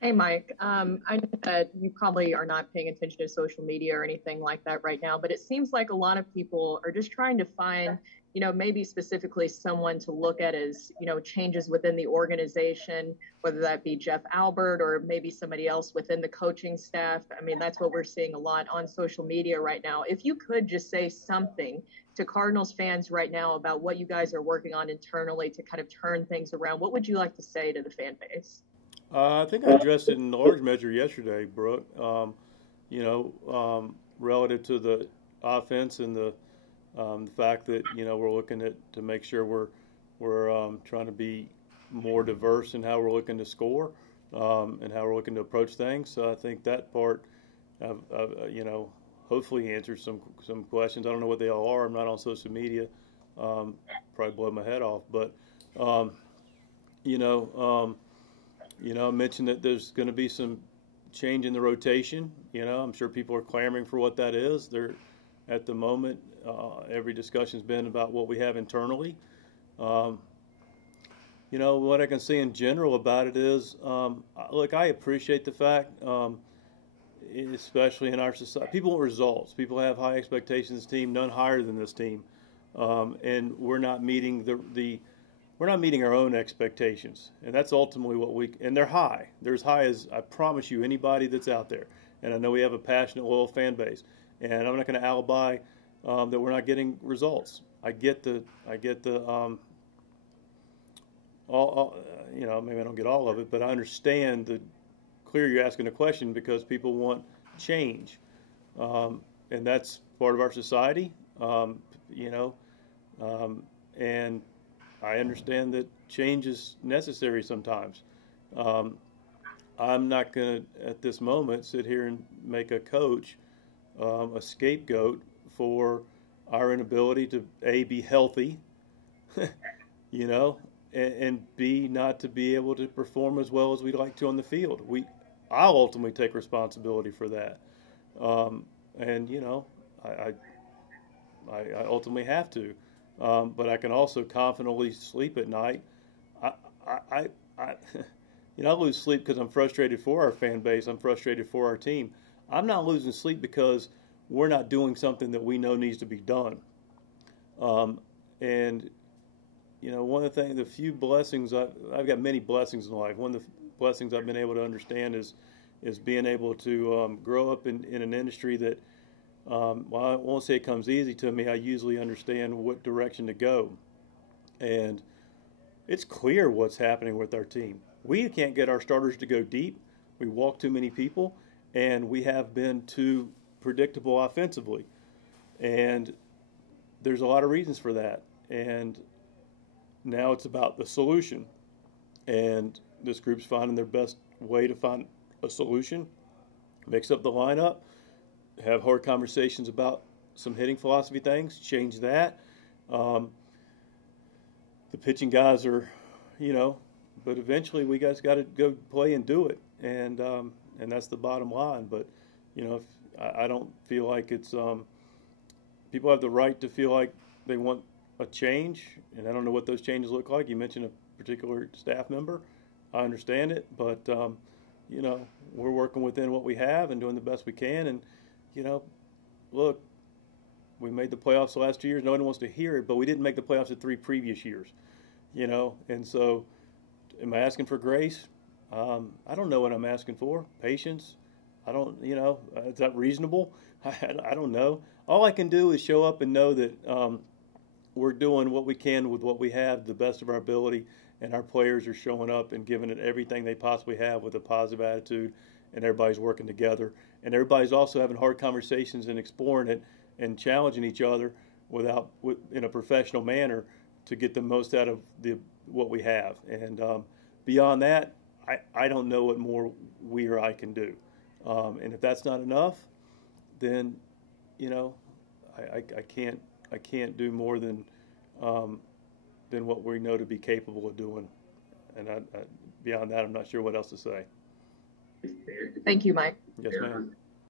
Hey, Mike. I know that you probably are not paying attention to social media or anything like that right now, but it seems like a lot of people are just trying to find, maybe specifically someone to look at as, changes within the organization, whether that be Jeff Albert or maybe somebody else within the coaching staff. I mean, that's what we're seeing a lot on social media right now. If you could just say something to Cardinals fans right now about what you guys are working on internally to kind of turn things around, what would you like to say to the fan base? I think I addressed it in large measure yesterday, Brooke. Relative to the offense and the fact that we're looking at to make sure we're trying to be more diverse in how we're looking to score and how we're looking to approach things. So I think that part, hopefully answers some questions. I don't know what they all are. I'm not on social media. Probably blow my head off, but um, you know. I mentioned that there's going to be some change in the rotation. I'm sure people are clamoring for what that is. They're at the moment, every discussion's been about what we have internally. Um, what I can say in general about it is, look, I appreciate the fact, especially in our society, people want results. People have high expectations of this team, none higher than this team, and we're not meeting the we're not meeting our own expectations, and that's ultimately what and they're high. They're as high as I promise you anybody that's out there. And I know we have a passionate, loyal fan base, and I'm not going to alibi that we're not getting results. I get the all maybe I don't get all of it, but I understand the clear you're asking a question because people want change, and that's part of our society. Um, you know, and I understand that change is necessary sometimes. Um, I'm not going to, at this moment, sit here and make a coach a scapegoat for our inability to A, be healthy, you know, and B, not to be able to perform as well as we'd like to on the field. I'll ultimately take responsibility for that. Um, and, I, I I ultimately have to. But I can also confidently sleep at night. I, I I lose sleep because I'm frustrated for our fan base. I'm frustrated for our team. I'm not losing sleep because we're not doing something that we know needs to be done. Um, and one of the things, the few blessings I've got many blessings in life. One of the blessings I've been able to understand is being able to grow up in an industry that well, I won't say it comes easy to me. I usually understand what direction to go. And it's clear what's happening with our team. We can't get our starters to go deep. We walk too many people, and we have been too predictable offensively. And there's a lot of reasons for that. And now it's about the solution. And this group's finding their best way to find a solution, mix up the lineup, have hard conversations about some hitting philosophy things, change that. Um, the pitching guys are, you know, but eventually we guys got to go play and do it, and that's the bottom line. But if I don't feel like it's people have the right to feel like they want a change, and I don't know what those changes look like. You mentioned a particular staff member. I understand it, but you know, we're working within what we have and doing the best we can. And you know, look, we made the playoffs the last 2 years. No one wants to hear it, but we didn't make the playoffs the three previous years. And so, am I asking for grace? I don't know what I'm asking for. Patience. I don't. Is that reasonable? I don't know. All I can do is show up and know that we're doing what we can with what we have, the best of our ability, and our players are showing up and giving it everything they possibly have with a positive attitude, and everybody's working together, and everybody's also having hard conversations and exploring it and challenging each other in a professional manner to get the most out of what we have. And beyond that, I don't know what more we or I can do. And if that's not enough, then you know I can't do more than what we know to be capable of doing. And beyond that, I'm not sure what else to say. Thank you, Mike. Yes, ma'am.